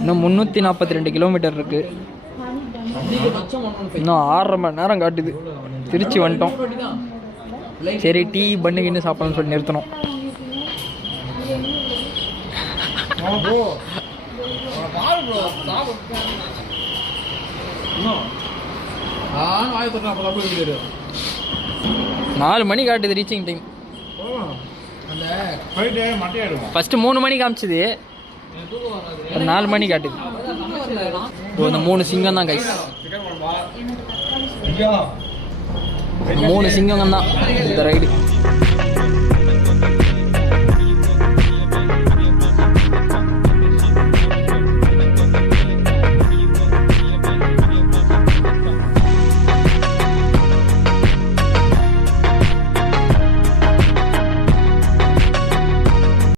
இன்னும் 342 கிலோமீட்டர் இருக்குது. இன்னும் 6.5 மணி நேரம் காட்டுது. திருச்சி வந்துட்டோம். சரி, டீ பண்ணுகின்னு சாப்பிடணும்னு சொல்லி நிறுத்தணும். நாலு மணி காட்டுது ரீச்சிங் டைம். ஃபஸ்ட்டு 3 மணி காமிச்சுது, 4 மணி காட்டுது. இந்த 3 சிங்கம் தான் கைஸ், 3 சிங்கம் தான் இந்த ரைடு.